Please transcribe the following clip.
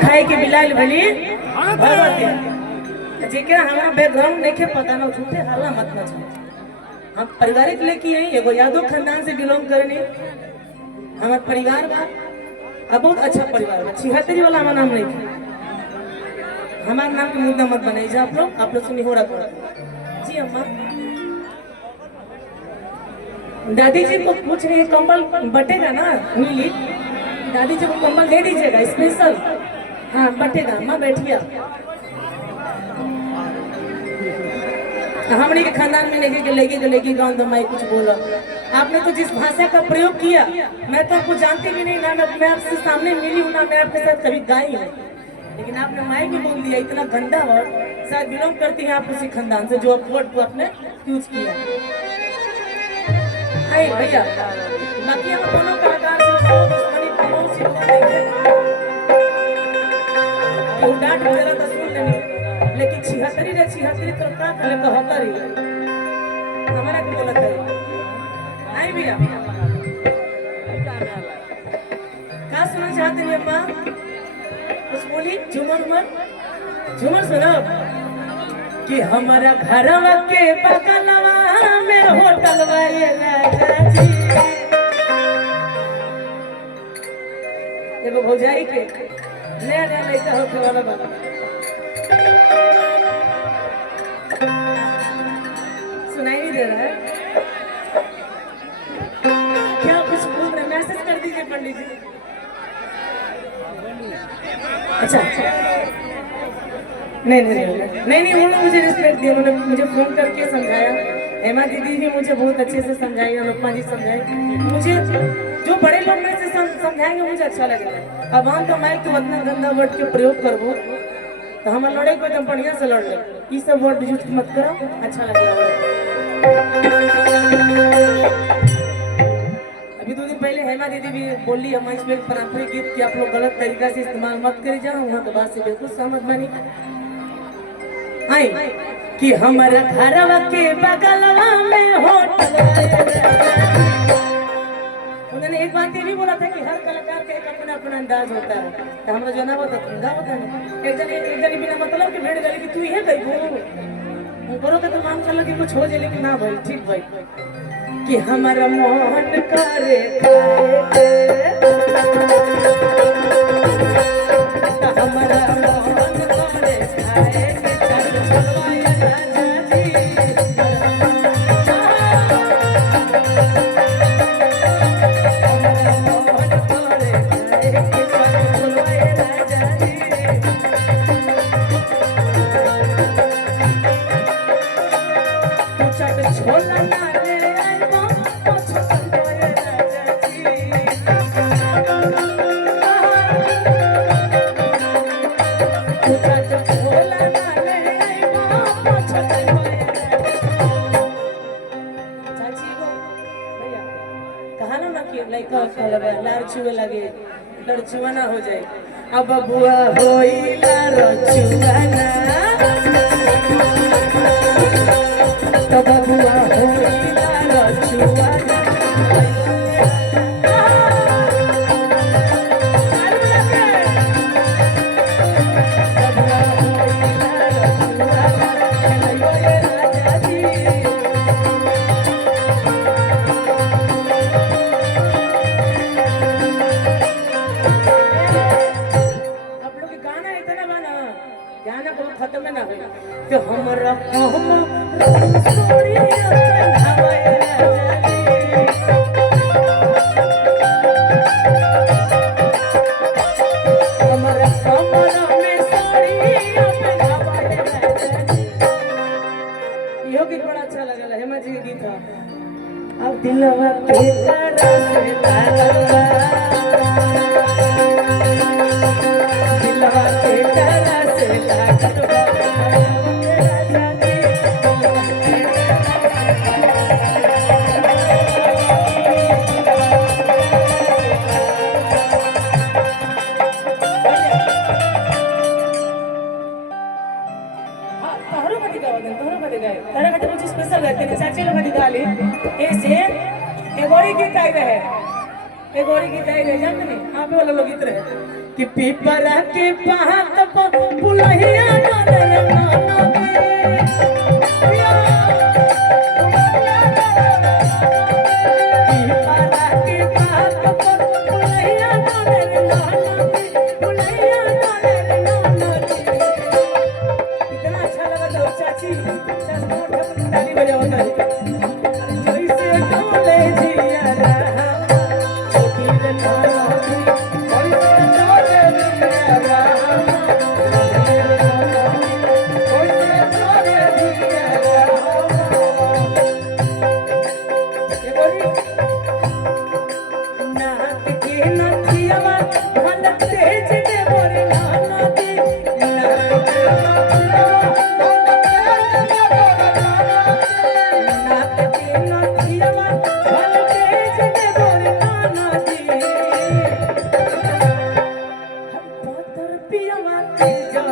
खाए के बिलाल भली भगवती जेकरा हमरा बैकग्राउंड नहीं पता ना झूठे हल्ला मत मचा। हम पारिवारिक लेके आई एगो यादव खानदान से बिलोंग करनी। हमार परिवार बा बहुत अच्छा परिवार बा। 76 वाला हमारा नाम नहीं था। हमारे नाम के मुद्दा मत बनाई जा आप लोग सुनी हो रहा था। जी अम्मा दादी जी को पूछ रही है कंबल बटेगा ना नीली। दादी जी को कंबल दे दीजिएगा स्पेशल। हाँ बटेगा अम्मा बैठिए। हमने के खानदान में लेके गाँव तो मैं कुछ बोला। आपने तो जिस भाषा का प्रयोग किया मैं तो आपको जानती भी नहीं ना। मैं आपसे सामने मिली हूँ ना मैं आपके साथ कभी गाई हूँ। लेकिन आपने माई भी बोल दिया इतना गंदा वर्ड। शायद बिलोंग करती है आप उसी खानदान से जो आप वर्ड को आपने यूज किया। भैया बाकी हम दोनों कलाकार डांट वगैरह तो सुन लेंगे लेकिन 76 तो का पहले 72 हमारा को बोलत है। आई भैया का सुनना चाहते हैं अम्मा कुछ बोली। झूमर सुनो कि हमारा घरवा के बगलवा में होटल वाले राजा जी एगो भौजाई के नया लड़का होके वाला बाबा सुनाई नहीं दे रहा है क्या कुछ बोल रहे मैसेज कर दीजिए पंडित जी। अच्छा नहीं उन्होंने मुझे रिस्पेक्ट दिया। उन्होंने मुझे फोन करके समझाया। हेमा दीदी भी मुझे बहुत अच्छे से समझाई। अनुपमा जी समझाई मुझे। जो बड़े लोग में से समझाएंगे मुझे अच्छा लगेगा। अब हम तो मैं तो उतना गंदा वर्ड के प्रयोग करबो तो हम लड़े को एकदम बढ़िया से लड़ ले। ये सब वर्ड यूज मत करो अच्छा लगेगा। अभी 2 दिन पहले हेमा दीदी भी बोली हम इस पे पारंपरिक गीत कि आप लोग गलत तरीका से इस्तेमाल मत करी जाओ। वहाँ तो बात से बिल्कुल सहमत बनी। आई कि हमारे घरवा के बगलवा में होटल। उन्होंने एक बात ये भी बोला था कि हर कलाकार का एक अपना अपना अंदाज होता है। तो हमारा जो ना होता है एक जन बिना मतलब कि भेड़ गली कि तू ये गई करो तो मांग कर लगे कुछ हो जाए। लेकिन ना भाई ठीक भाई कि हमारा मोहन करे हमारा मोहन करे खाए लगे लड़चुआ ना हो जाए। अब बुआ होइला रचुआना तब बुआ होइला रचुआना। खत्म ना हो तो हमरा बड़ा अच्छा लगा हेमा जी के गीत। अब दिलवा के चाची लोग निकाली ऐसे एगोरी गीत आई रहे। एगोरी गीत आई रहे जानते नहीं आप वाला लोग गीत रहे कि पीपरा के पात पर पुलहिया डरे नाना पीपरा के पात पर पुलहिया डरे नाना पुलहिया डरे नाना। कितना अच्छा लगा था चाची, चाची ताली बजाओ ताली। जैसे डोले जिया रहा छोटी रे नाना की, जैसे डोले जिया रहा छोटी रे नाना की, जैसे डोले जिया रहा। ये बोली नाक के नथियावा भल तेज दे मोरे नाना की, नाक के नथियावा भल तेज दे मोरे नाना की, नाक के नथियावा भल तेज दे मोरे नाना की। हर पातर पियावा के जा